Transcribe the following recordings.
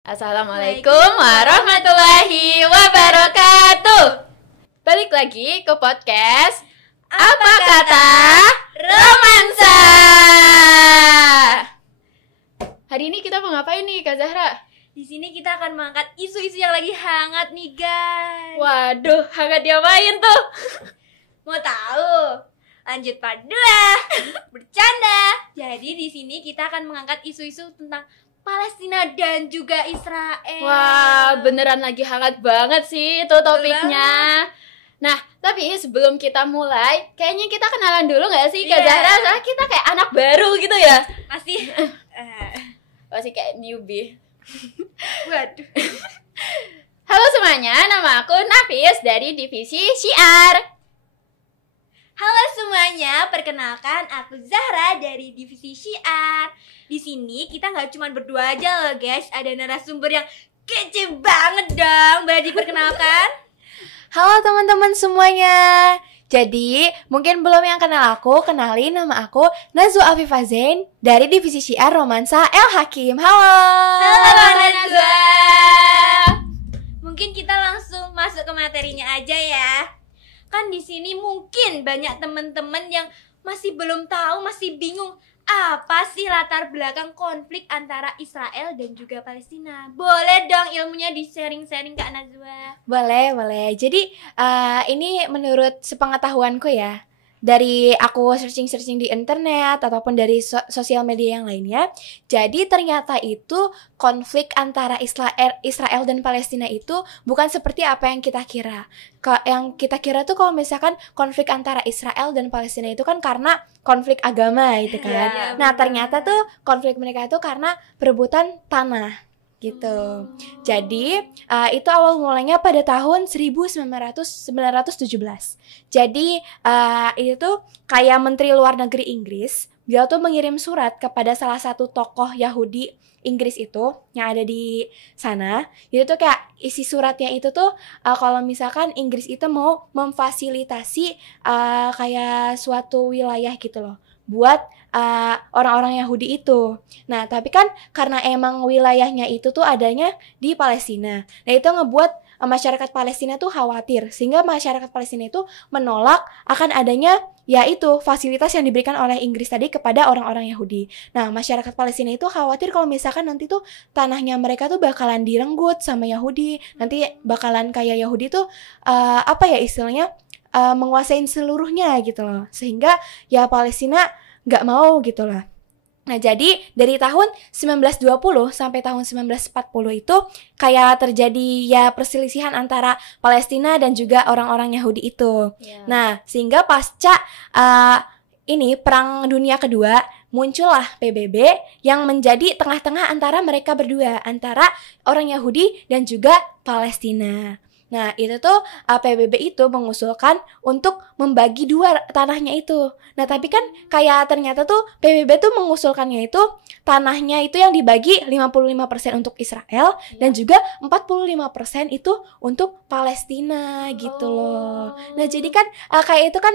Assalamualaikum warahmatullahi wabarakatuh. Balik lagi ke podcast Apa Kata Romansa. Hari ini kita mau ngapain nih Kak Zahra? Di sini kita akan mengangkat isu-isu yang lagi hangat nih guys. Waduh, hangat diapain tuh? Mau tahu? Lanjut part 2. Bercanda. Jadi di sini kita akan mengangkat isu-isu tentang Palestina dan juga Israel. Wah, beneran lagi hangat banget sih itu topiknya. Nah, tapi sebelum kita mulai, kayaknya kita kenalan dulu gak sih Kak Zahra? Soalnya kita kayak anak baru gitu ya. Masih kayak newbie. Waduh. Halo semuanya, nama aku Nafis dari Divisi Syiar. Halo semuanya, perkenalkan aku Zahra dari Divisi Syiar. Di sini kita nggak cuma berdua aja loh guys, ada narasumber yang kece banget dong. Boleh diperkenalkan? Halo teman-teman semuanya. Jadi, mungkin belum yang kenal aku, kenalin nama aku Nazwa Afifah Zain dari Divisi Syiar Romansa El Hakim. Halo. Halo Nazwa. Mungkin kita langsung masuk ke materinya aja ya. Kan di sini mungkin banyak teman-teman yang masih belum tahu, masih bingung apa sih latar belakang konflik antara Israel dan juga Palestina. Boleh dong ilmunya di-sharing-sharing Kak Nazwa. Boleh. Jadi, ini menurut sepengetahuanku ya, dari aku searching di internet ataupun dari sosial media yang lainnya. Jadi ternyata itu konflik antara Israel dan Palestina itu bukan seperti apa yang kita kira. Yang kita kira tuh kalau misalkan konflik antara Israel dan Palestina itu kan karena konflik agama gitu kan. Nah, ternyata tuh konflik mereka itu karena perebutan tanah gitu. Jadi itu awal mulanya pada tahun 1917. Jadi itu tuh kayak Menteri Luar Negeri Inggris, dia tuh mengirim surat kepada salah satu tokoh Yahudi Inggris itu yang ada di sana. Jadi tuh kayak isi suratnya itu tuh kalau misalkan Inggris itu mau memfasilitasi kayak suatu wilayah gitu loh buat orang-orang Yahudi itu. Nah, tapi kan karena emang wilayahnya itu tuh adanya di Palestina. Nah, itu ngebuat masyarakat Palestina tuh khawatir. Sehingga masyarakat Palestina itu menolak akan adanya yaitu fasilitas yang diberikan oleh Inggris tadi kepada orang-orang Yahudi. Nah, masyarakat Palestina itu khawatir kalau misalkan nanti tuh tanahnya mereka tuh bakalan direnggut sama Yahudi. Nanti bakalan kayak Yahudi tuh istilahnya menguasain seluruhnya gitu loh. Sehingga ya Palestina nggak mau gitu lah. Nah, jadi dari tahun 1920 sampai tahun 1940 itu kayak terjadi ya perselisihan antara Palestina dan juga orang-orang Yahudi itu. Nah, sehingga pasca ini Perang Dunia Kedua muncullah PBB yang menjadi tengah-tengah antara mereka berdua, antara orang Yahudi dan juga Palestina. Nah, itu tuh PBB itu mengusulkan untuk membagi dua tanahnya itu. Nah, tapi kan kayak ternyata tuh PBB tuh mengusulkannya itu tanahnya itu yang dibagi 55% untuk Israel dan juga 45% itu untuk Palestina gitu loh. Nah, jadi kan kayak itu kan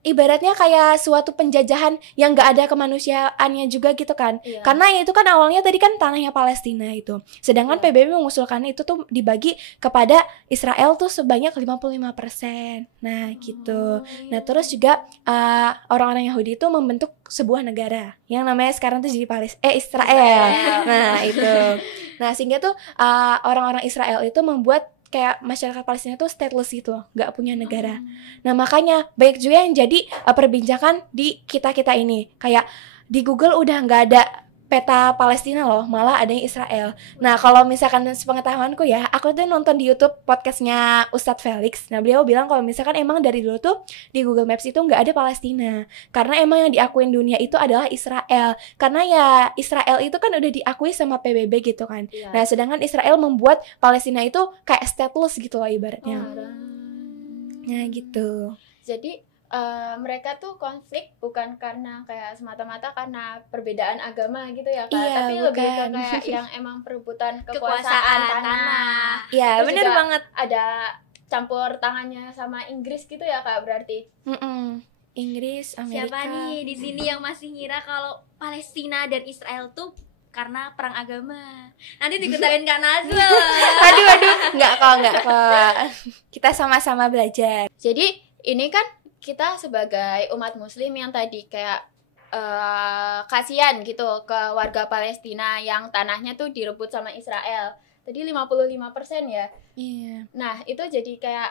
ibaratnya kayak suatu penjajahan yang gak ada kemanusiaannya juga gitu kan. Karena itu kan awalnya tadi kan tanahnya Palestina itu. Sedangkan PBB mengusulkan itu tuh dibagi kepada Israel tuh sebanyak 55%. Nah gitu. Nah terus juga orang-orang Yahudi itu membentuk sebuah negara yang namanya sekarang tuh jadi Israel. Nah itu. Nah sehingga tuh orang-orang Israel itu membuat kayak masyarakat Palestina tuh stateless gitu loh, gak punya negara. Nah makanya banyak juga yang jadi perbincangan di kita-kita ini. Kayak di Google udah gak ada peta Palestina loh, malah adanya Israel. Nah kalau misalkan sepengetahuanku ya, aku tuh nonton di YouTube podcastnya Ustadz Felix. Nah beliau bilang kalau misalkan emang dari dulu tuh di Google Maps itu nggak ada Palestina, karena emang yang diakuin dunia itu adalah Israel. Karena ya Israel itu kan udah diakui sama PBB gitu kan. Nah sedangkan Israel membuat Palestina itu kayak stateless gitu loh ibaratnya. Nah gitu. Jadi mereka tuh konflik bukan karena kayak semata-mata karena perbedaan agama gitu ya Kak, tapi lebih ke kayak yang emang perebutan kekuasaan tanah. Iya, bener banget. Ada campur tangannya sama Inggris gitu ya Kak berarti. Inggris, Amerika. Siapa nih di sini yang masih ngira kalau Palestina dan Israel tuh karena perang agama. Nanti diketahui Kak Nazwa. Aduh, enggak kok. Kita sama-sama belajar. Jadi ini kan kita sebagai umat muslim yang tadi kayak kasihan gitu ke warga Palestina yang tanahnya tuh direbut sama Israel. Tadi 55% ya. Iya. Nah, itu jadi kayak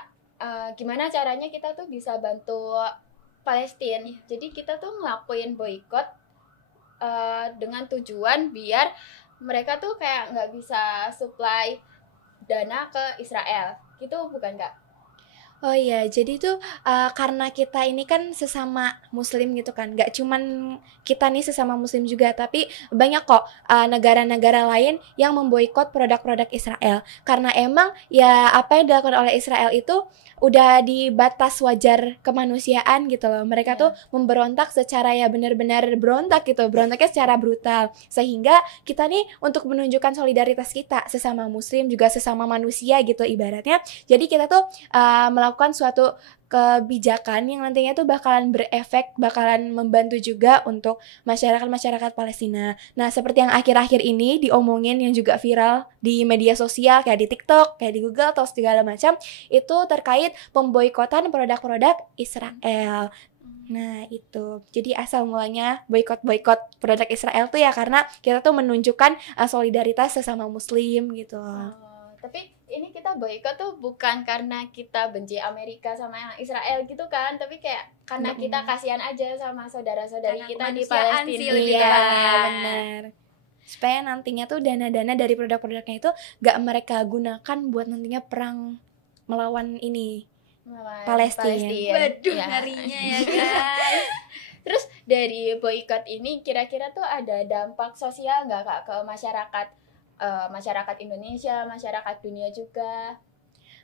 gimana caranya kita tuh bisa bantu Palestina. Jadi kita tuh ngelakuin boykot dengan tujuan biar mereka tuh kayak nggak bisa supply dana ke Israel. Gitu bukan Kak? Oh iya, jadi tuh karena kita ini kan sesama muslim gitu kan, gak cuman kita nih sesama muslim juga, tapi banyak kok negara-negara lain yang memboikot produk-produk Israel. Karena emang ya apa yang dilakukan oleh Israel itu udah di batas wajar kemanusiaan gitu loh. Mereka tuh memberontak secara ya benar-benar berontak gitu, berontaknya secara brutal. Sehingga kita nih untuk menunjukkan solidaritas kita sesama muslim juga sesama manusia gitu ibaratnya. Jadi kita tuh melakukan suatu kebijakan yang nantinya tuh bakalan berefek, bakalan membantu juga untuk masyarakat-masyarakat Palestina. Nah, seperti yang akhir-akhir ini diomongin yang juga viral di media sosial kayak di TikTok, kayak di Google atau segala macam, itu terkait pemboikotan produk-produk Israel. Nah, itu. Jadi asal mulanya boikot produk Israel tuh ya karena kita tuh menunjukkan solidaritas sesama muslim gitu. Tapi ini kita boikot tuh bukan karena kita benci Amerika sama Israel gitu kan, tapi kayak karena kita kasihan aja sama saudara-saudari kita di Palestina. Iya, benar. Supaya nantinya tuh dana-dana dari produk-produknya itu gak mereka gunakan buat nantinya perang melawan ini Palestina. Waduh, ngerinya ya guys. Terus dari boikot ini kira-kira tuh ada dampak sosial nggak Kak ke masyarakat Indonesia, masyarakat dunia juga?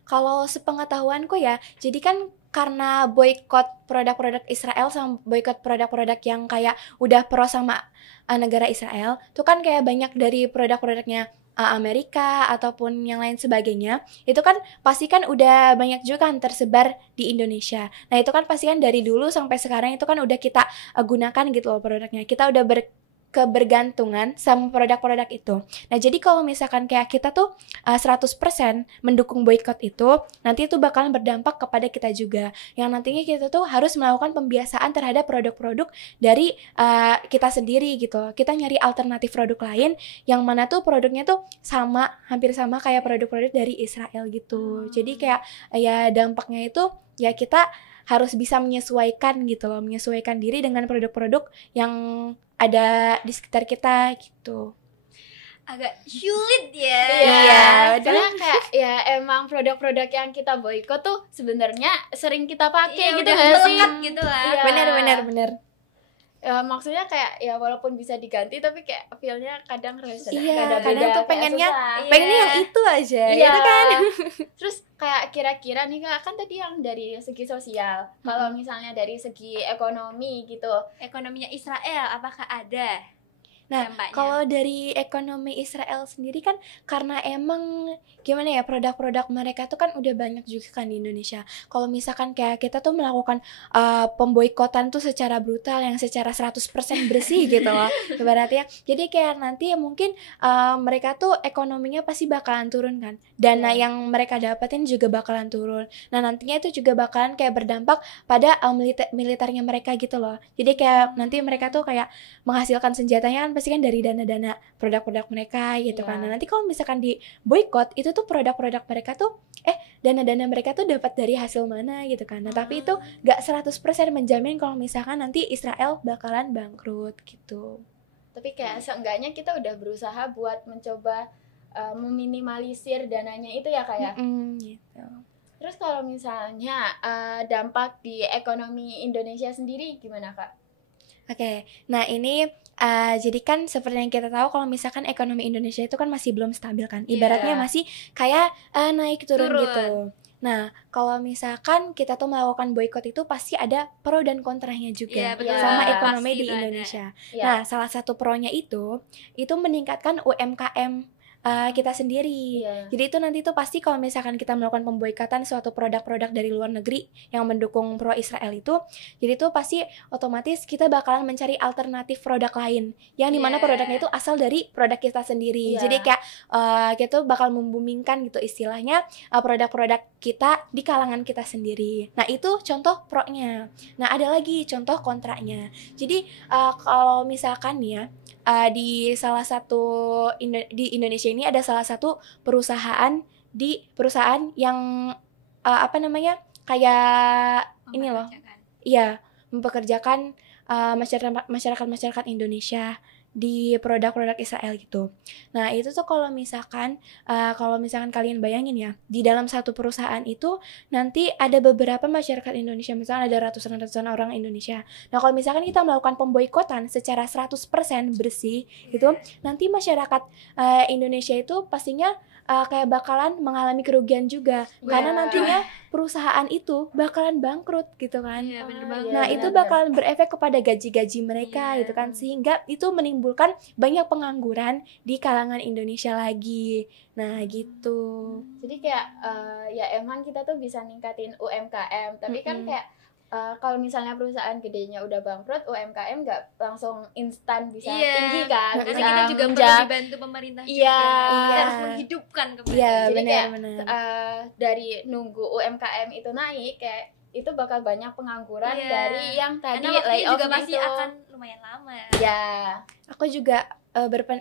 Kalau sepengetahuanku ya, jadi kan karena boikot produk-produk Israel sama boikot produk-produk yang kayak udah pro sama negara Israel, tuh kan kayak banyak dari produk-produknya Amerika ataupun yang lain sebagainya, itu kan pasti kan udah banyak juga kan tersebar di Indonesia. Nah itu kan pasti kan dari dulu sampai sekarang itu kan udah kita gunakan gitu loh produknya. Kita udah kebergantungan sama produk-produk itu. Nah, jadi kalau misalkan kayak kita tuh 100% mendukung boikot itu, nanti itu bakalan berdampak kepada kita juga. Yang nantinya kita tuh harus melakukan pembiasaan terhadap produk-produk dari kita sendiri gitu. Kita nyari alternatif produk lain yang mana tuh produknya tuh hampir sama kayak produk-produk dari Israel gitu. Jadi kayak ya dampaknya itu ya kita harus bisa menyesuaikan gitu loh, menyesuaikan diri dengan produk-produk yang ada di sekitar kita gitu. Agak sulit ya. Iya, karena kayak ya emang produk-produk yang kita boikot tuh sebenarnya sering kita pakai gitu nggak sih? Gitu lah. Iya. Benar. Ya, maksudnya kayak ya walaupun bisa diganti tapi kayak feel-nya kadang rasa kadang beda, tuh pengennya yang itu aja iya. gitu kan. Terus kayak kira-kira nih Kak, kan tadi yang dari segi sosial, kalau misalnya dari segi ekonomi gitu, ekonominya Israel apakah ada? Nah, kalau dari ekonomi Israel sendiri kan karena emang gimana ya, produk-produk mereka tuh kan udah banyak juga kan di Indonesia. Kalau misalkan kayak kita tuh melakukan pemboikotan tuh secara brutal yang secara 100% bersih gitu loh ibaratnya. Jadi kayak nanti ya mungkin mereka tuh ekonominya pasti bakalan turun kan. Dana yang mereka dapetin juga bakalan turun. Nah, nantinya itu juga bakalan kayak berdampak pada militernya mereka gitu loh. Jadi kayak nanti mereka tuh kayak menghasilkan senjatanya kan pasti kan dari dana-dana produk-produk mereka gitu kan. Nah, nanti kalau misalkan di boykot itu tuh produk-produk mereka tuh dana-dana mereka tuh dapat dari hasil mana gitu kan. Nah, tapi itu gak 100% menjamin kalau misalkan nanti Israel bakalan bangkrut gitu. Tapi kayak seenggaknya kita udah berusaha buat mencoba meminimalisir dananya itu ya kayak. Gitu. Terus kalau misalnya dampak di ekonomi Indonesia sendiri gimana Kak? Oke, nah ini jadi kan seperti yang kita tahu kalau misalkan ekonomi Indonesia itu kan masih belum stabil kan, ibaratnya masih kayak naik turun gitu. Nah, kalau misalkan kita tuh melakukan boykot itu pasti ada pro dan kontranya juga sama ekonomi di Indonesia. Nah, salah satu pro-nya itu meningkatkan UMKM kita sendiri. Iya. Jadi itu nanti tuh pasti kalau misalkan kita melakukan pemboikatan suatu produk-produk dari luar negeri yang mendukung pro Israel itu, jadi tuh pasti otomatis kita bakalan mencari alternatif produk lain yang dimana produknya itu asal dari produk kita sendiri. Iya. Jadi kayak kita tuh bakal membumingkan gitu istilahnya produk-produk kita di kalangan kita sendiri. Nah itu contoh pro-nya. Nah ada lagi contoh kontranya. Jadi kalau misalkan ya di salah satu di Indonesia ini ada salah satu perusahaan yang apa namanya kayak ini loh, iya mempekerjakan masyarakat Indonesia di produk-produk Israel gitu. Nah itu tuh kalau misalkan kalian bayangin ya, di dalam satu perusahaan itu nanti ada beberapa masyarakat Indonesia, misalnya ada ratusan orang Indonesia. Nah kalau misalkan kita melakukan pemboikotan secara 100% bersih gitu, nanti masyarakat Indonesia itu pastinya kayak bakalan mengalami kerugian juga, karena nantinya perusahaan itu bakalan bangkrut gitu kan. Iya, bener banget. Nah itu bakalan berefek kepada gaji-gaji mereka gitu kan, sehingga itu menimbulkan banyak pengangguran di kalangan Indonesia lagi. Nah gitu. Jadi kayak ya emang kita tuh bisa ningkatin UMKM, tapi kan kayak kalau misalnya perusahaan gedenya udah bangkrut, UMKM nggak langsung instan bisa tinggi kan. Karena Bisa kita juga perlu menjak- dibantu pemerintah Iya. juga. Kita Iya. harus menghidupkan kembali. Iya Jadi kayak, benar-benar. dari nunggu UMKM itu naik, kayak itu bakal banyak pengangguran Iya. dari yang tadi Karena waktunya juga layoff pasti itu. akan lumayan lama. Ya. Aku juga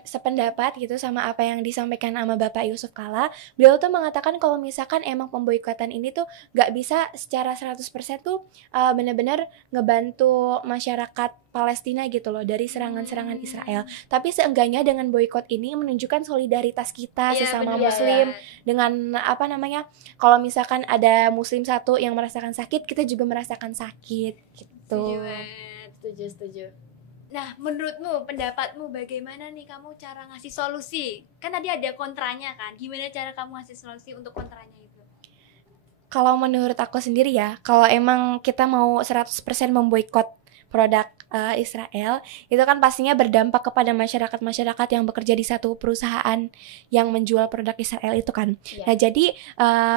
sependapat gitu sama apa yang disampaikan sama Bapak Yusuf Kala. Beliau tuh mengatakan kalau misalkan emang pemboikotan ini tuh gak bisa secara 100% tuh benar-benar ngebantu masyarakat Palestina gitu loh dari serangan-serangan Israel. Tapi seenggaknya dengan boikot ini menunjukkan solidaritas kita Iya, sesama bener. muslim dengan apa namanya, kalau misalkan ada muslim satu yang merasakan sakit, kita juga merasakan sakit gitu. Setuju banget. Setuju. Nah, menurutmu, pendapatmu bagaimana nih kamu cara ngasih solusi? Kan tadi ada kontranya kan? Gimana cara kamu ngasih solusi untuk kontranya itu? Kalau menurut aku sendiri ya, kalau emang kita mau 100% memboikot produk Israel, itu kan pastinya berdampak kepada masyarakat-masyarakat yang bekerja di satu perusahaan yang menjual produk Israel itu kan. Iya. Nah jadi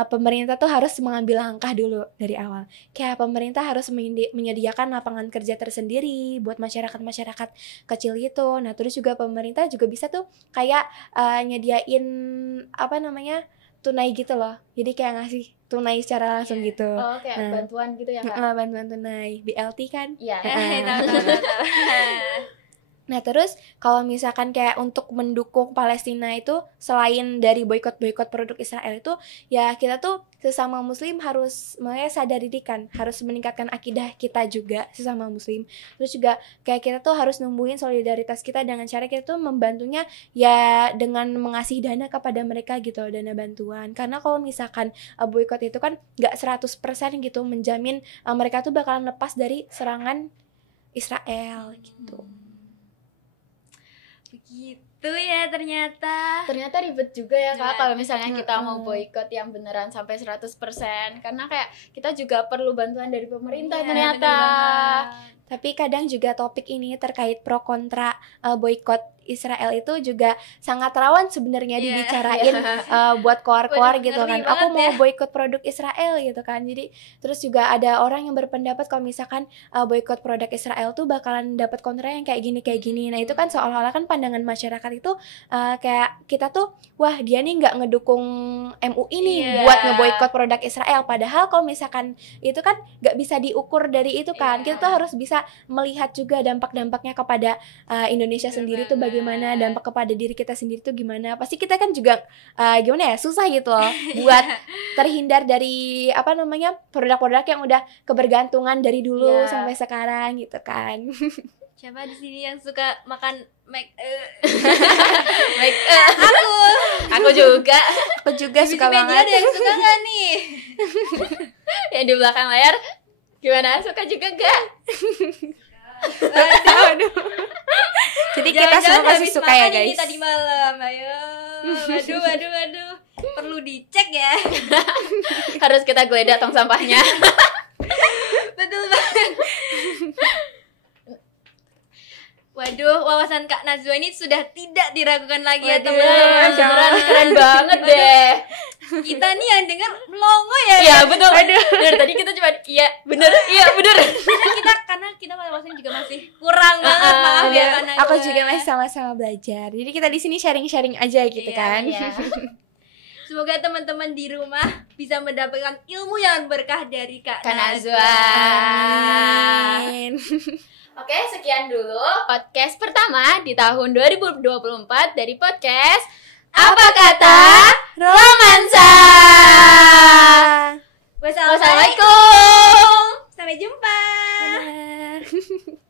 pemerintah tuh harus mengambil langkah dulu dari awal. Kayak pemerintah harus menyediakan lapangan kerja tersendiri buat masyarakat-masyarakat kecil itu. Nah terus juga pemerintah juga bisa tuh kayak nyediain apa namanya tunai gitu loh. Jadi kayak ngasih tunai secara langsung gitu. Oh, kayak Nah. bantuan gitu ya, Kak? Bantuan tunai BLT kan. Iya. Tahu. Nah terus kalau misalkan kayak untuk mendukung Palestina itu selain dari boikot produk Israel itu, ya kita tuh sesama muslim harus sadar diri kan, harus meningkatkan akidah kita juga sesama muslim. Terus juga kayak kita tuh harus numbuhin solidaritas kita dengan cara kita tuh membantunya ya dengan mengasih dana kepada mereka gitu, dana bantuan. Karena kalau misalkan boikot itu kan gak 100% gitu menjamin mereka tuh bakalan lepas dari serangan Israel gitu. Begitu ya ternyata. Ternyata ribet juga ya, Kak, Nah, kalau misalnya kita mau boikot yang beneran sampai 100%. Karena kayak kita juga perlu bantuan dari pemerintah Iya, ternyata. bener banget. Tapi kadang juga topik ini terkait pro kontra boikot Israel itu juga sangat rawan sebenarnya Iya. dibicarain buat koar-koar Waduh, gitu kan. ngeri Aku banget mau ya. boikot produk Israel gitu kan. Jadi terus juga ada orang yang berpendapat kalau misalkan boikot produk Israel tuh bakalan dapat kontra yang kayak gini. Nah itu kan seolah-olah kan pandangan masyarakat itu kayak kita tuh wah dia nih nggak ngedukung MUI nih Iya. buat ngeboikot produk Israel. Padahal kalau misalkan itu kan nggak bisa diukur dari itu kan. Iya. Kita tuh harus bisa melihat juga dampak-dampaknya kepada Indonesia Bener sendiri tuh banget. bagaimana, dampak kepada diri kita sendiri tuh gimana. Pasti kita kan juga gimana ya, susah gitu loh buat terhindar dari apa namanya produk-produk yang udah kebergantungan dari dulu Iya. sampai sekarang gitu kan. Siapa di sini yang suka makan Aku juga. Aku juga di suka Wikipedia banget. ada yang suka nggak nih? Yang di belakang layar gimana? Suka juga gak? Aduh. Jadi kita semua Jangan-jangan pasti habis suka ya makan ini guys. tadi malam, ayo. Waduh. Perlu dicek ya. Harus kita geledah tong sampahnya. Betul banget. Waduh, wawasan Kak Najwa ini sudah tidak diragukan lagi ya Waduh, teman-teman. beneran keren banget deh. Kita nih yang dengar melongo ya. Iya betul. Dari tadi kita cuma iya bener. Karena kita wawasannya juga masih kurang banget, maaf ya Kak Najwa. Aku juga masih sama-sama belajar. Jadi kita di sini sharing-sharing aja gitu kan. Iya. Semoga teman-teman di rumah bisa mendapatkan ilmu yang berkah dari Kak Najwa. Amin. Oke, sekian dulu podcast pertama di tahun 2024 dari podcast Apa Kata Romansa. Wassalamualaikum. Wassalamualaikum. Sampai jumpa. Dadah.